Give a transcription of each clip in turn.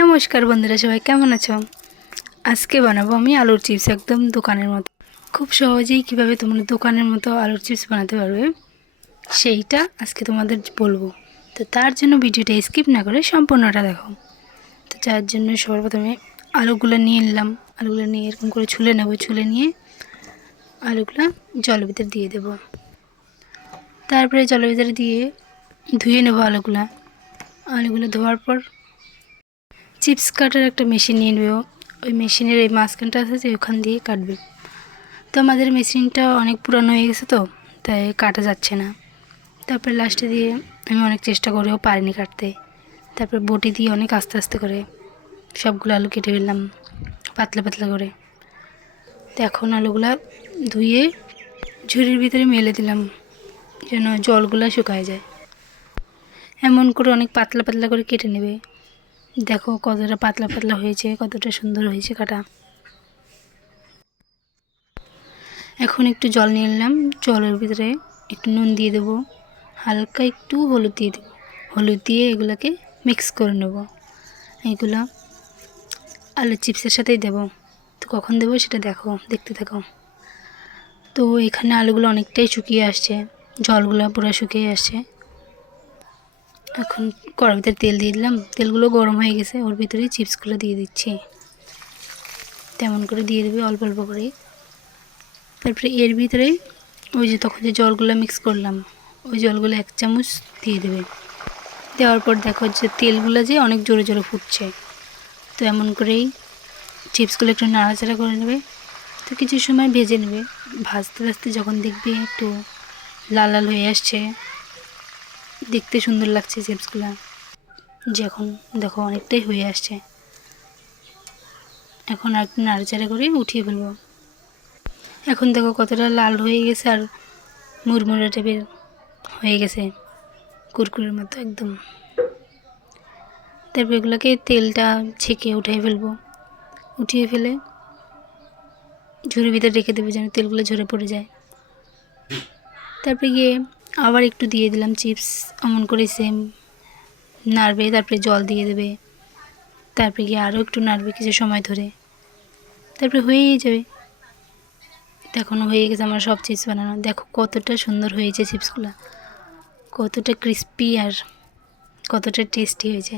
নমস্কার বন্ধুরা, সবাই কেমন আছো? আজকে বানাবো আমি আলুর চিপস, একদম দোকানের মতো। খুব সহজেই কিভাবে তোমরা দোকানের মতো আলুর চিপস বানাতে পারবে সেইটা আজকে তোমাদের বলবো। তো তার জন্য ভিডিওটা স্কিপ না করে সম্পূর্ণটা দেখো। তো যার জন্য সর্বপ্রথমে আলুগুলো নিয়ে নিলাম। আলুগুলো নিয়ে এরকম করে ছুলে নেব। ছুলে নিয়ে আলুগুলো জলের ভিতরে দিয়ে দেব। তারপরে জলের ভিতরে দিয়ে ধুয়ে নেব আলুগুলো ধোয়ার পর চিপস কাটার একটা মেশিন নিয়ে নেব। ওই মেশিনের এই মাঝখানটা আছে যে ওখান দিয়ে কাটবে। তো আমাদের মেশিনটা অনেক পুরানো হয়ে গেছে, তো তাই কাটা যাচ্ছে না। তারপরে লাস্টে দিয়ে আমি অনেক চেষ্টা করেও পারিনি কাটতে। তারপরে বটি দিয়ে অনেক আস্তে আস্তে করে সবগুলো আলু কেটে ফেললাম পাতলা পাতলা করে। তো এখন আলুগুলা ধুয়ে ঝুড়ির ভিতরে মেলে দিলাম যেন জলগুলো শুকায় যায়। এমন করে অনেক পাতলা পাতলা করে কেটে নেবে। দেখো কতটা পাতলা পাতলা হয়েছে, কতটা সুন্দর হয়েছে কাটা। এখন একটু জল নিয়ে নিলাম। জলের ভিতরে একটু নুন দিয়ে দেবো, হালকা একটু হলুদ দিয়ে দেবো। হলুদ দিয়ে এগুলোকে মিক্স করে নেব। এগুলো আলু চিপসের সাথেই দেবো। তো কখন দেবো সেটা দেখতে থাকো। তো এখানে আলুগুলো অনেকটাই শুকিয়ে আসছে, জলগুলো পুরো শুকিয়ে আসছে। এখন কড়ার ভিতরে তেল দিয়ে দিলাম। তেলগুলো গরম হয়ে গেছে, ওর ভিতরে চিপসগুলো দিয়ে দিচ্ছি। তেমন করে দিয়ে দেবে অল্প অল্প করে। তারপরে এর ভিতরে ওই যে তখন যে জলগুলো মিক্স করলাম ওই জলগুলো 1 চামচ দিয়ে দেবে। দেওয়ার পর দেখো যে তেলগুলো যে অনেক জোরে জোরে ফুটছে। তো এমন করেই চিপসগুলো একটু নাড়াচাড়া করে নেবে। তো কিছু সময় ভেজে নেবে। ভাজতে ভাজতে যখন দেখবে একটু লাল লাল হয়ে আসছে, দেখতে সুন্দর লাগছে চিপসগুলো, যখন দেখো অনেকটাই হয়ে আসছে, এখন আর একটু নাড়াচাড়া করে উঠিয়ে ফেলবো। এখন দেখো কতটা লাল হয়ে গেছে আর মুড়মুড়ে টাইপের হয়ে গেছে, কুরকুরের মতো একদম। তারপর এগুলোকে তেলটা ছেঁকে উঠিয়ে ফেলবো। উঠিয়ে ফেলে ঝুড়ির ভিতরে রেখে দেবে যেন তেলগুলো ঝরে পড়ে যায়। তারপরে গিয়ে আবার একটু দিয়ে দিলাম চিপস, এমন করে সেম নাড়বে। তারপরে জল দিয়ে দেবে। তারপরে গিয়ে আরও একটু নাড়বে কিছু সময় ধরে। তারপরে হয়েই যাবে। এখনও হয়ে গেছে আমার সব চিপস বানানো। দেখো কতটা সুন্দর হয়েছে চিপসগুলো, কতটা ক্রিস্পি আর কতটা টেস্টি হয়েছে,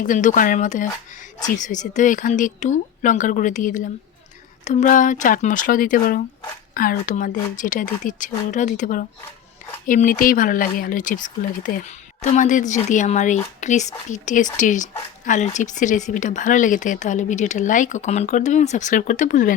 একদম দোকানের মতো চিপস হয়েছে। তো এখান দিয়ে একটু লঙ্কার গুঁড়ো দিয়ে দিলাম। তোমরা চাট মশলাও দিতে পারো, আর তোমাদের যেটা দিতে ইচ্ছে করে ওটাও দিতে পারো। এমনিতেই ভালো লাগে আলুর চিপসগুলো খেতে। তোমাদের যদি আমার এই ক্রিস্পি টেস্টি আলুর চিপসের রেসিপিটা ভালো লেগে থাকে তাহলে ভিডিওটা লাইক ও কমেন্ট করে দেবে এবং সাবস্ক্রাইব করতে ভুলবেন না।